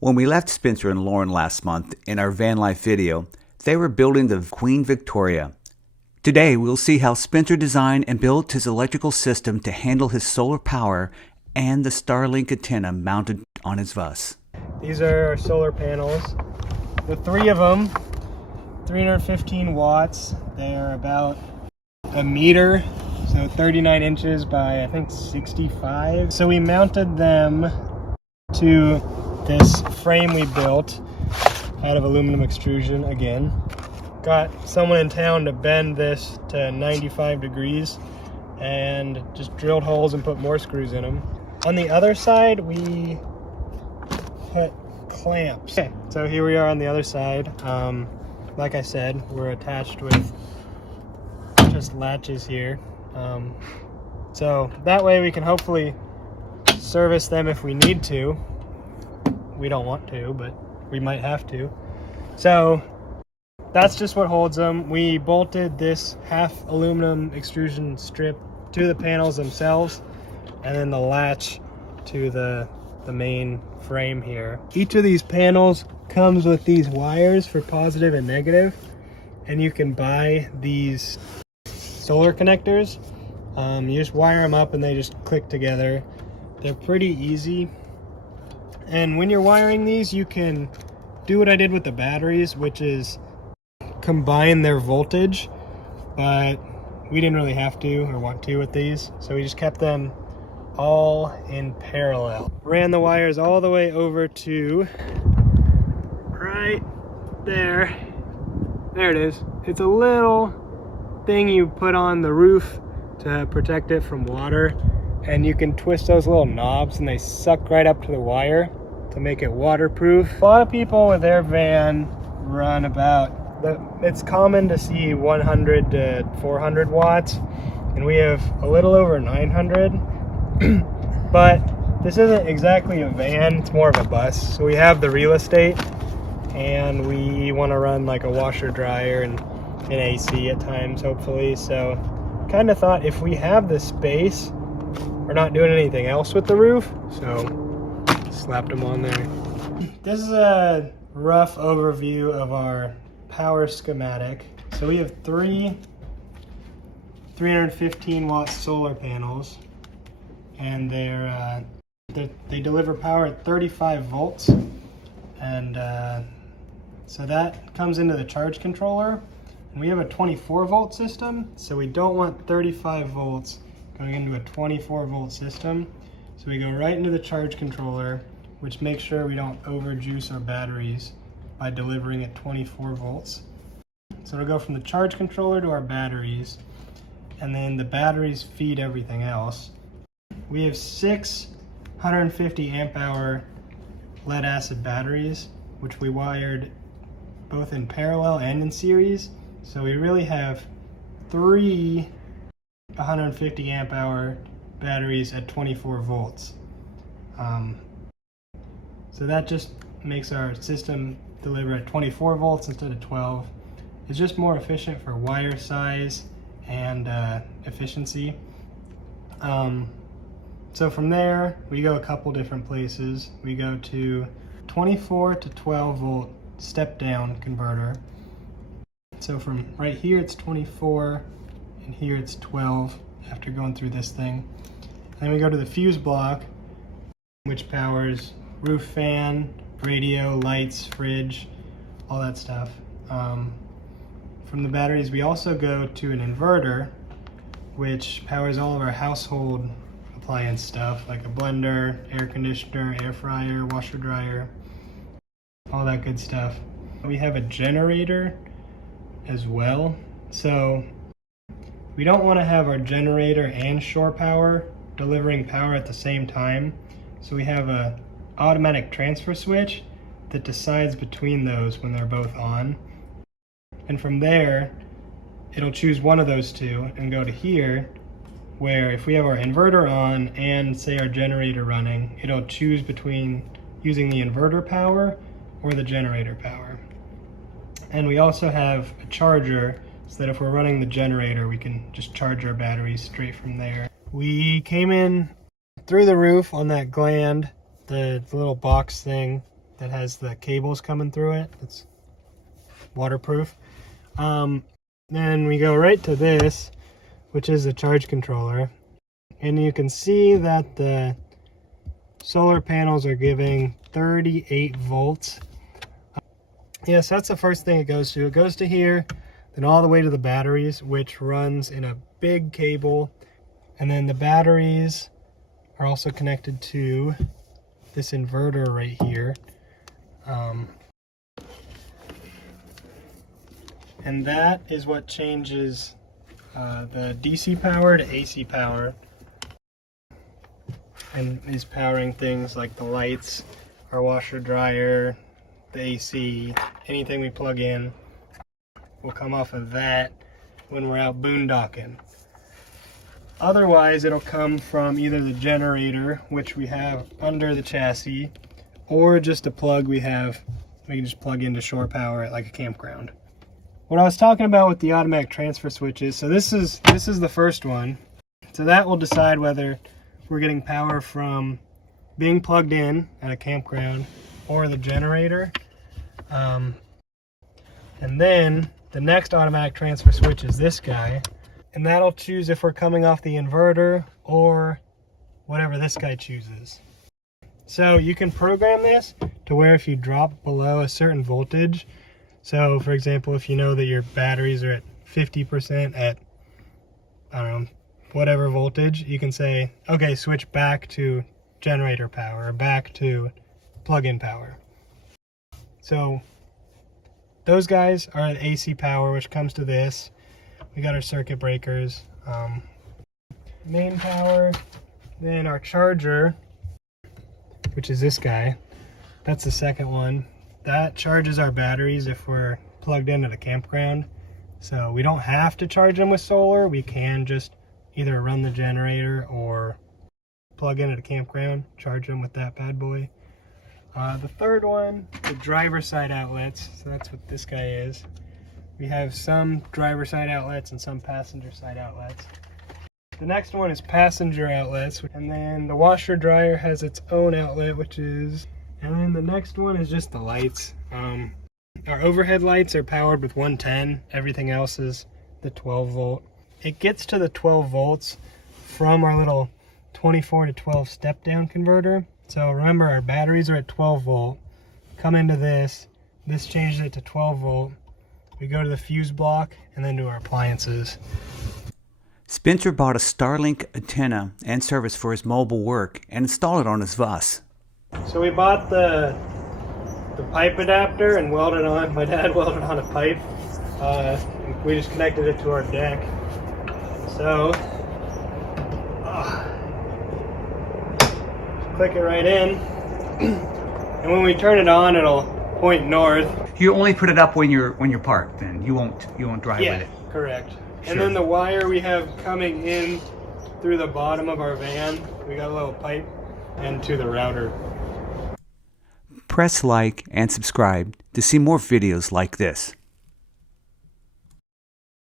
When we left Spencer and Lauren last month in our Vanlife video, they were building the Queen Victoria. Today we'll see how Spencer designed and built his electrical system to handle his solar power and the Starlink antenna mounted on his bus. These are our solar panels. The three of them, 315 watts. They're about a meter, so 39 inches by I think 65. So we mounted them to this frame we built out of aluminum extrusion again. Got someone in town to bend this to 95 degrees and just drilled holes and put more screws in them. On the other side, we put clamps. Okay, so here we are on the other side. Like I said, we're attached with just latches here. So that way we can hopefully service them if we need to. We don't want to, but we might have to. So that's just what holds them. We bolted this half aluminum extrusion strip to the panels themselves, and then the latch to the main frame here. Each of these panels comes with these wires for positive and negative, and you can buy these solar connectors. You just wire them up and they just click together. They're pretty easy. And when you're wiring these, you can do what I did with the batteries, which is combine their voltage, but we didn't really have to or want to with these, so we just kept them all in parallel. Ran the wires all the way over to right there. There it is. It's a little thing you put on the roof to protect it from water, and you can twist those little knobs and they suck right up to the wire to make it waterproof. A lot of people with their van run it's common to see 100 to 400 watts, and we have a little over 900. But this isn't exactly a van, it's more of a bus. So we have the real estate, and we want to run like a washer dryer and an AC at times, hopefully. So kind of thought if we have the space, we're not doing anything else with the roof, so slapped them on there. This is a rough overview of our power schematic. So we have three 315 watt solar panels, and they deliver power at 35 volts, and so that comes into the charge controller. And we have a 24 volt system, so we don't want 35 volts going into a 24 volt system. So we go right into the charge controller, which makes sure we don't overjuice our batteries by delivering at 24 volts. So it'll go from the charge controller to our batteries, and then the batteries feed everything else. We have 6 150 amp hour lead acid batteries, which we wired both in parallel and in series. So we really have 3 150 amp hour batteries at 24 volts. So that just makes our system deliver at 24 volts instead of 12. It's just more efficient for wire size and efficiency. So from there, we go a couple different places. We go to 24 to 12 volt step down converter. So from right here it's 24, and here it's 12 after going through this thing. And then we go to the fuse block, which powers roof fan, radio, lights, fridge, all that stuff. From the batteries, we also go to an inverter, which powers all of our household appliance stuff, like a blender, air conditioner, air fryer, washer dryer, all that good stuff. We have a generator as well. So we don't want to have our generator and shore power delivering power at the same time. So we have a automatic transfer switch that decides between those when they're both on. And from there, it'll choose one of those two and go to here, where if we have our inverter on and say our generator running, it'll choose between using the inverter power or the generator power. And we also have a charger, so that if we're running the generator, we can just charge our batteries straight from there. We came in through the roof on that gland, the little box thing that has the cables coming through it. It's waterproof. Then we go right to this, which is the charge controller. And you can see that the solar panels are giving 38 volts. Yes, that's the first thing it goes to. It goes to here, then all the way to the batteries, which runs in a big cable. And then the batteries are also connected to this inverter right here. And that is what changes the DC power to AC power, and is powering things like the lights, our washer dryer, the AC, anything we plug in will come off of that when we're out boondocking. Otherwise, it'll come from either the generator, which we have under the chassis, or just a plug we can just plug into shore power at like a campground. What I was talking about with the automatic transfer switches, so this is the first one. So that will decide whether we're getting power from being plugged in at a campground or the generator. And then the next automatic transfer switch is this guy, and that'll choose if we're coming off the inverter or whatever this guy chooses. So you can program this to where if you drop below a certain voltage, so for example, if you know that your batteries are at 50% at, I don't know, whatever voltage, you can say, okay, switch back to generator power or back to plug-in power. So those guys are at AC power, which comes to this. We got our circuit breakers, main power, then our charger, which is this guy. That's the second one. That charges our batteries if we're plugged in at a campground. So we don't have to charge them with solar. We can just either run the generator or plug in at a campground, charge them with that bad boy. The third one, the driver side outlets. So that's what this guy is. We have some driver side outlets and some passenger side outlets. The next one is passenger outlets, and then the washer dryer has its own outlet, and then the next one is just the lights. Our overhead lights are powered with 110. Everything else is the 12 volt. It gets to the 12 volts from our little 24 to 12 step down converter. So remember, our batteries are at 12 volt. Come into this changes it to 12 volt. We go to the fuse block and then to our appliances. Spencer bought a Starlink antenna and service for his mobile work and installed it on his bus. So we bought the pipe adapter and welded on. My dad welded on a pipe. We just connected it to our deck. So click it right in, and when we turn it on, it'll point north. You only put it up when you're parked, then you won't drive with it. Yeah, correct. Sure. And then the wire we have coming in through the bottom of our van, we got a little pipe, and to the router. Press like and subscribe to see more videos like this.